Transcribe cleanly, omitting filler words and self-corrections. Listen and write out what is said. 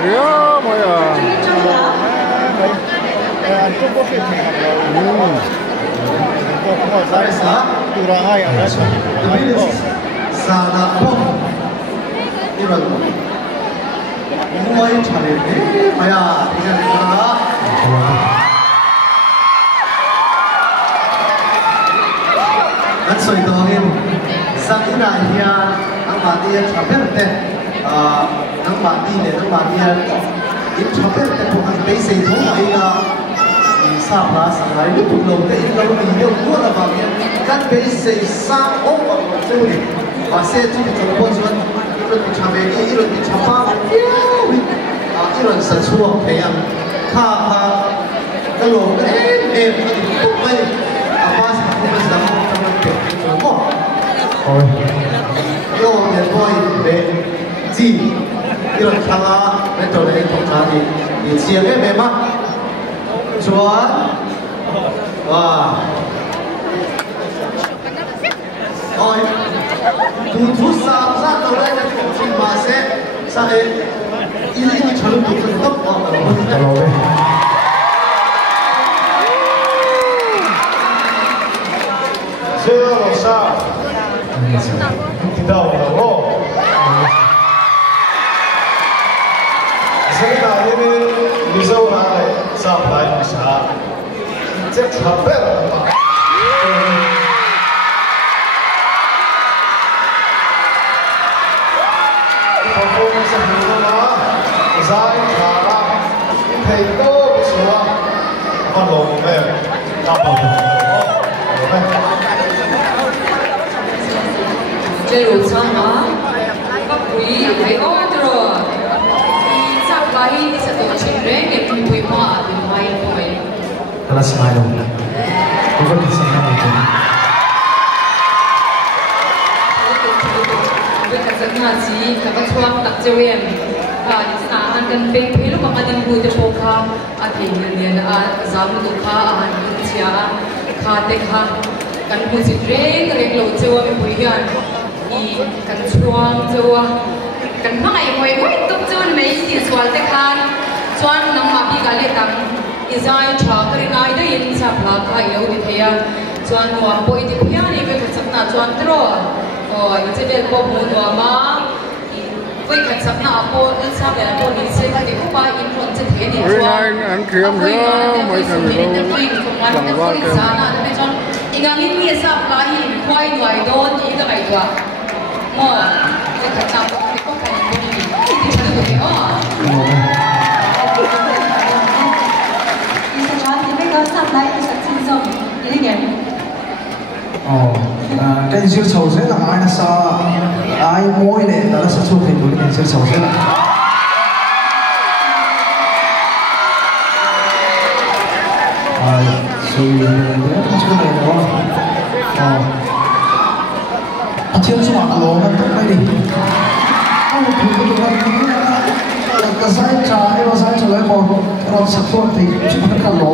thế á mọi à. Trung Quốc thì có một giải pháp từ đó hay ở đây sa na phong 이런 공모의 차례에 가야 되지 않을까. 난 소이동인 상이나 히야 낭마디에 잡혔는데 낭마디네 낭마디에 이 잡혔는데 보면 베이스에 통하이가 사파 상하이 tuklote ilo video ko na ba yan kan base sa o sorry base tu chokpo chuan ilo ti chame ilo ti chapa ilo sa chuo pheyang kha kalo mai apas ko sa mo chama ko oi yo ne boy be ji ilo changa metode to chani ni chiang me ma Chuan, wah, oi, tu sam tu đây là chuyện mà sẽ ini challenge tu tetap kalau Saya rasa tidak tahu. Saya ini bisa orang sampai bisa cek sampai apa? Performance sebelumnya, saya cara itu semua kalau apa? Jadi sama, bui mereka terussak lain satu cendera yang bui mah main main. Kelas main, bukan di sana itu. Bekerja ngaji, kerja suam tak jauh. Di sana kan pelu pengadil bui terpoka, akhirnya zaman tu kah Indonesia, kah tekah kan bui cendera kerja jauh bui kan. Kan suang jauh, kan mana yang itu jauh mesti soal tekan, soal nama bigal tang, izai cakar ngai dah insaf lah kaya udah dia, soal nuampo itu pihak ni berkesempatan soal terus, itu dia bawa nuama, berkesempatan apa insaf dan apa ni saya dia upaya influence dia ni soal, apa yang ada di sebenarnya tu itu sana, tapi soal ingat ini insaf lain, kuai nuai don ini dah baik tua. Mo, kita tak boleh kau kaya begini. Kita boleh oh. Mr. John, ini kau sampai ke sini ini dia. Oh, cái siêu sầu sẽ là ai sa ai môi này đó là sản xuất thành của cái siêu sầu sẽ là所以这个天数啊，老们都快点。cái sai trái và sai trái một, nó sắp xếp thì chỉ có cái lỗ.